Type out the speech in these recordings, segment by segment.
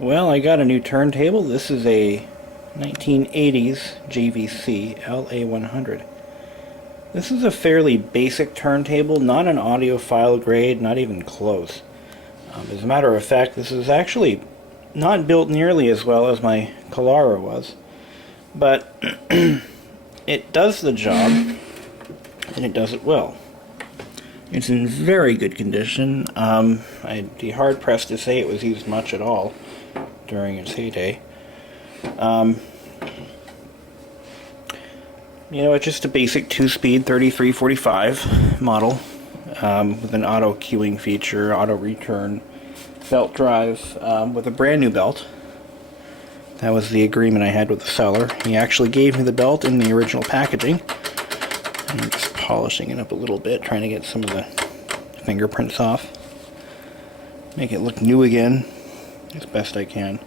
Well, I got a new turntable. This is a 1980s JVC L-A100. This is a fairly basic turntable, not an audiophile grade, not even close. As a matter of fact, this is actually not built nearly as well as my Calaro was, but it does the job, and it does it well. It's in very good condition. I'd be hard-pressed to say it was used much at all during its heyday. It's just a basic 2-speed 3345 model with an auto queuing feature, auto return, belt drive with a brand new belt. That was the agreement I had with the seller. He actually gave me the belt in the original packaging. I'm just polishing it up a little bit, trying to get some of the fingerprints off. Make it look new again as best I can.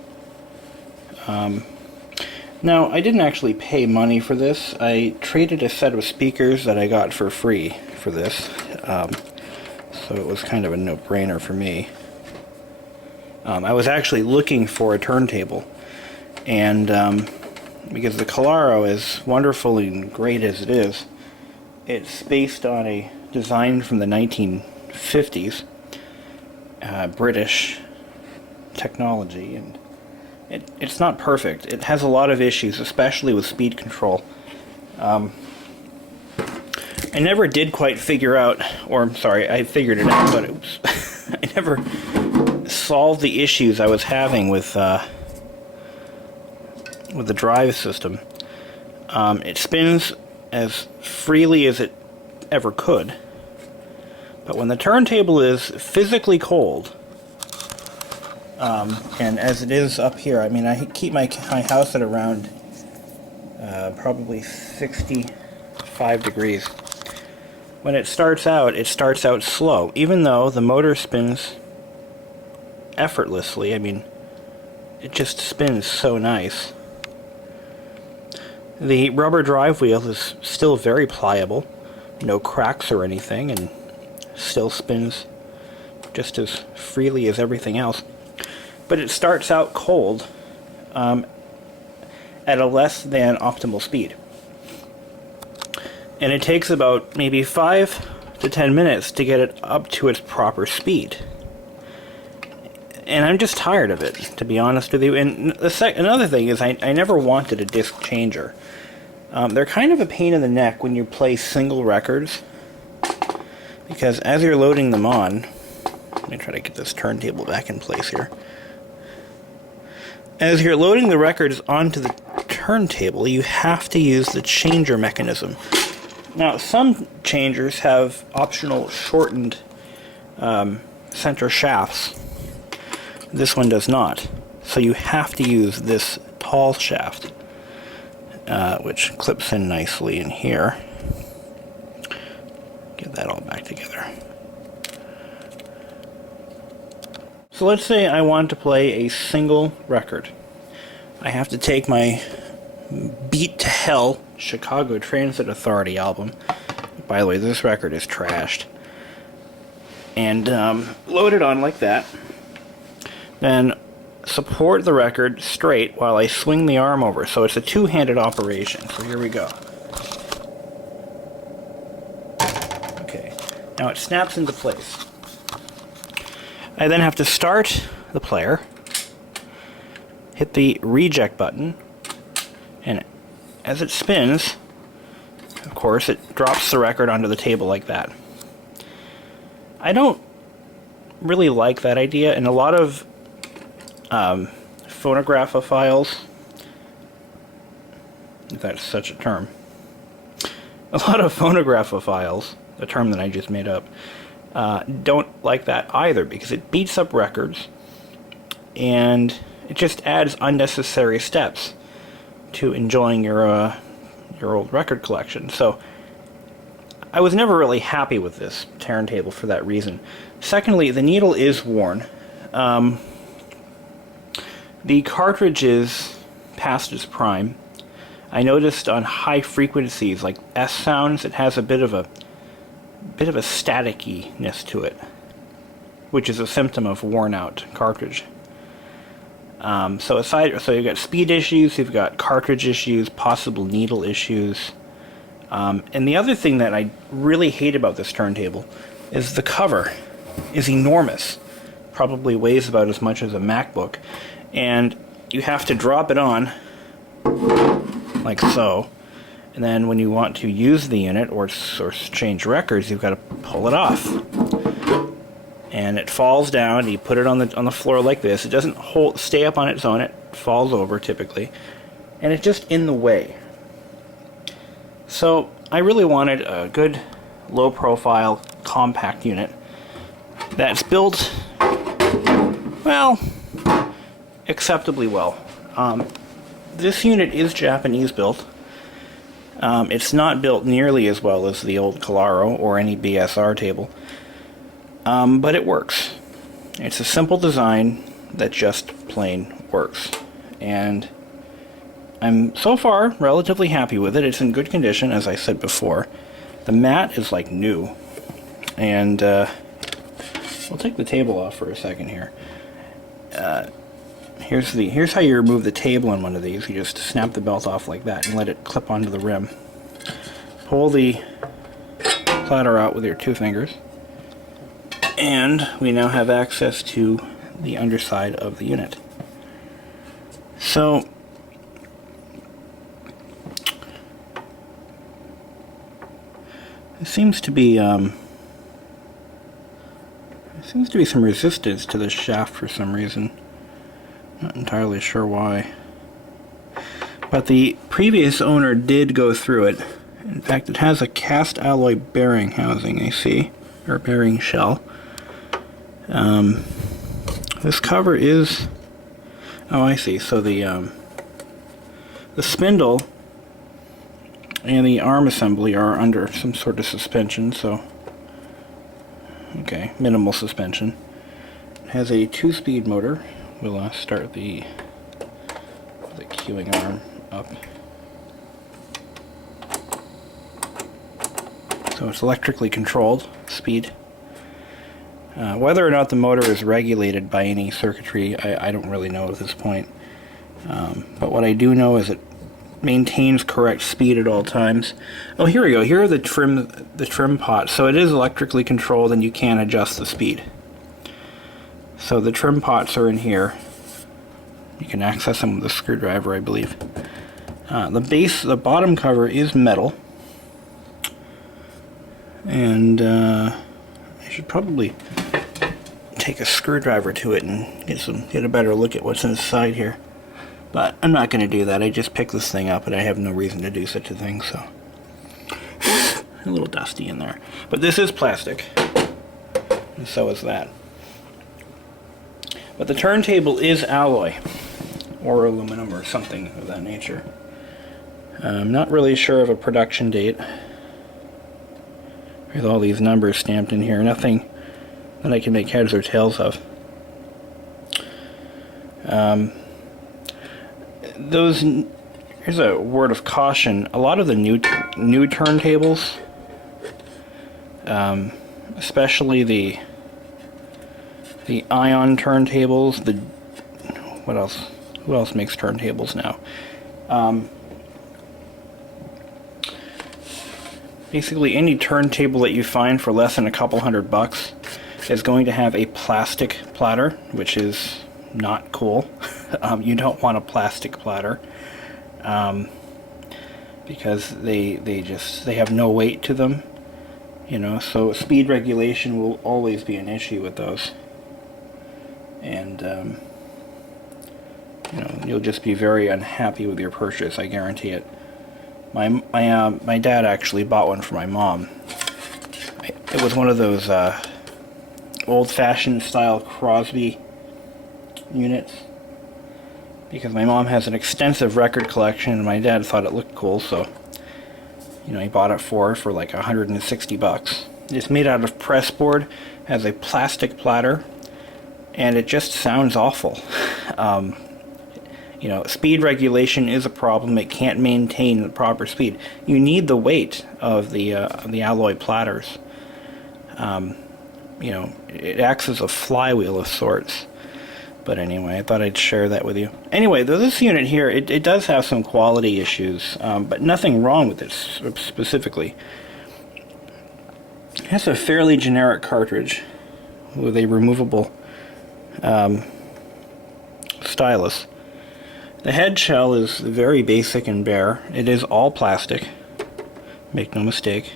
Now, I didn't actually pay money for this. I traded a set of speakers that I got for free for this. So it was kind of a no-brainer for me. I was actually looking for a turntable. And because the Calaro, as wonderful and great as it is, it's based on a design from the 1950s, British technology, and it's not perfect. It has a lot of issues, especially with speed control. I never did quite figure out, or I'm sorry, I figured it out, but it was I never solved the issues I was having with the drive system. It spins as freely as it ever could, but when the turntable is physically cold, and as it is up here, I mean, I keep my house at around probably 65 degrees. When it starts out slow, even though the motor spins effortlessly. I mean, it just spins so nice. The rubber drive wheel is still very pliable, no cracks or anything, and still spins just as freely as everything else. But it starts out cold at a less than optimal speed. And it takes about maybe 5 to 10 minutes to get it up to its proper speed. And I'm just tired of it, to be honest with you. And another thing is I never wanted a disc changer. They're kind of a pain in the neck when you play single records, because as you're loading them on, let me try to get this turntable back in place here. As you're loading the records onto the turntable, you have to use the changer mechanism. Now, some changers have optional shortened center shafts. This one does not. So you have to use this tall shaft, which clips in nicely in here. Get that all back together. So let's say I want to play a single record. I have to take my Beat to Hell Chicago Transit Authority album. By the way, this record is trashed. And load it on like that. Then support the record straight while I swing the arm over. So it's a two-handed operation. So here we go. Okay. Now it snaps into place. I then have to start the player, hit the reject button, and as it spins, of course, it drops the record onto the table like that. I don't really like that idea, and a lot of phonograpophiles, if that's such a term, a lot of phonograpophiles, a term that I just made up, don't like that either, because it beats up records and it just adds unnecessary steps to enjoying your old record collection. So I was never really happy with this turntable for that reason. Secondly, the needle is worn. The cartridge is past its prime. I noticed on high frequencies like S sounds, it has a bit of a static-iness to it, which is a symptom of worn out cartridge. So you've got speed issues, you've got cartridge issues, possible needle issues. And the other thing that I really hate about this turntable is the cover is enormous. Probably weighs about as much as a MacBook. And you have to drop it on like so. And then when you want to use the unit or change records, you've got to pull it off. And it falls down. You put it on the floor like this. It doesn't stay up on its own. It falls over typically, and it's just in the way. So I really wanted a good, low-profile, compact unit that's built well, acceptably well. This unit is Japanese built. It's not built nearly as well as the old Calaro or any BSR table. But it works. It's a simple design that just plain works. And I'm so far relatively happy with it. It's in good condition, as I said before. The mat is like new. And we'll take the table off for a second here. Here's how you remove the table on one of these. You just snap the belt off like that and let it clip onto the rim. Pull the platter out with your 2 fingers. And we now have access to the underside of the unit. So there seems to be some resistance to this shaft for some reason. Not entirely sure why. But the previous owner did go through it. In fact, it has a cast alloy bearing housing, I see, or bearing shell. This cover is, oh, I see. So the spindle and the arm assembly are under some sort of suspension, so okay, minimal suspension. It has a 2-speed motor. We'll start the queuing arm up. So it's electrically controlled speed. Whether or not the motor is regulated by any circuitry, I don't really know at this point. But what I do know is it maintains correct speed at all times. Oh, here we go. Here are the trim pots. So it is electrically controlled, and you can adjust the speed. So the trim pots are in here. You can access them with a screwdriver, I believe. The bottom cover is metal, and I should probably take a screwdriver to it and get a better look at what's inside here. But I'm not going to do that. I just picked this thing up, and I have no reason to do such a thing, so a little dusty in there. But this is plastic, and so is that. But the turntable is alloy, or aluminum, or something of that nature. I'm not really sure of a production date. With all these numbers stamped in here, nothing that I can make heads or tails of. Here's a word of caution. A lot of the new turntables, especially the ion turntables, who else makes turntables now? Basically, any turntable that you find for less than a couple $100 is going to have a plastic platter, which is not cool. You don't want a plastic platter because they have no weight to them, you know. So speed regulation will always be an issue with those, and you know, you'll just be very unhappy with your purchase. I guarantee it. My dad actually bought one for my mom. It was one of those old-fashioned style Crosby units, because my mom has an extensive record collection, and my dad thought it looked cool, so you know, he bought it for like $160. It's made out of press board, has a plastic platter, and it just sounds awful. You know, speed regulation is a problem. It can't maintain the proper speed. You need the weight of the alloy platters. You know, it acts as a flywheel of sorts. But anyway, I thought I'd share that with you. Anyway, this unit here, it does have some quality issues, but nothing wrong with it specifically. It has a fairly generic cartridge with a removable stylus. The head shell is very basic and bare. It is all plastic, make no mistake.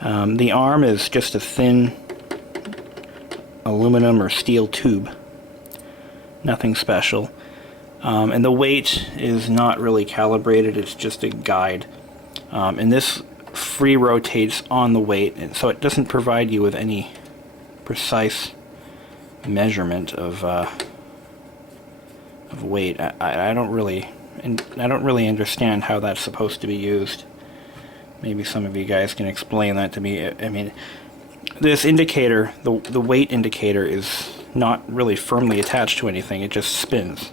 The arm is just a thin aluminum or steel tube. Nothing special. And the weight is not really calibrated, it's just a guide. And this free rotates on the weight, and so it doesn't provide you with any precise measurement of weight. I don't really understand how that's supposed to be used. Maybe some of you guys can explain that to me. I mean, this indicator, the weight indicator, is not really firmly attached to anything. It just spins.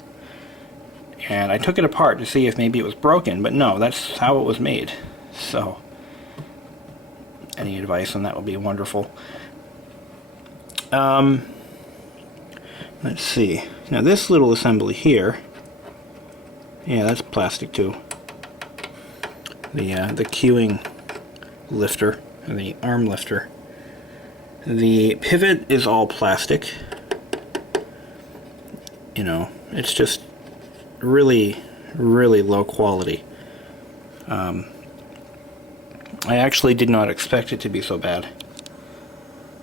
And I took it apart to see if maybe it was broken, but no, that's how it was made. So any advice on that would be wonderful. Let's see. Now this little assembly here, yeah, that's plastic too. The cueing lifter, or the arm lifter. The pivot is all plastic. You know, it's just really, really low quality. I actually did not expect it to be so bad.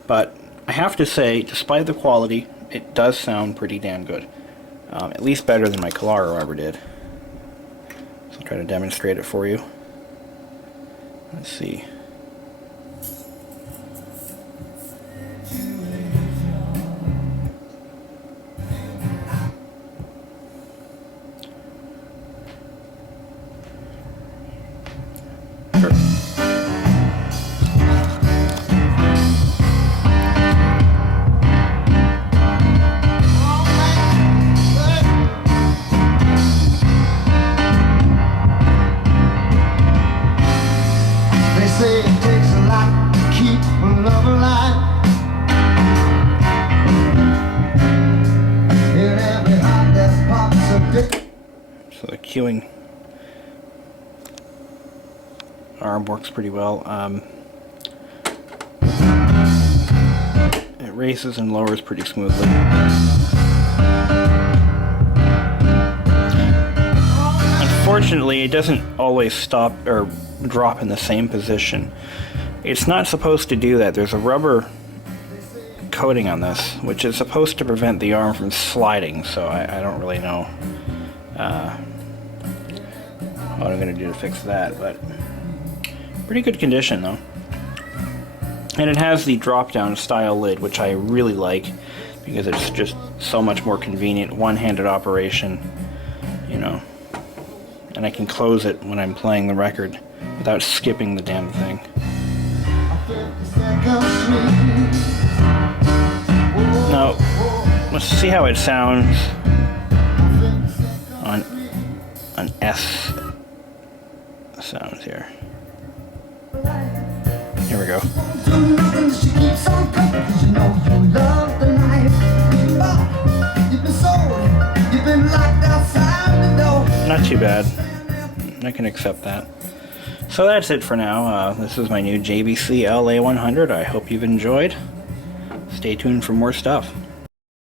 But I have to say, despite the quality, it does sound pretty damn good. At least better than my Calaro ever did. So I'll try to demonstrate it for you. Let's see. So the cueing arm works pretty well. It raises and lowers pretty smoothly. Unfortunately, it doesn't always stop or drop in the same position. It's not supposed to do that. There's a rubber coating on this, which is supposed to prevent the arm from sliding, so I don't really know what I'm going to do to fix that, but pretty good condition though. And it has the drop-down style lid, which I really like because it's just so much more convenient, one-handed operation, you know, and I can close it when I'm playing the record without skipping the damn thing. Now, let's see how it sounds on S sounds here. Here we go. Not too bad. I can accept that. So that's it for now. This is my new JVC L-A100. I hope you've enjoyed. Stay tuned for more stuff.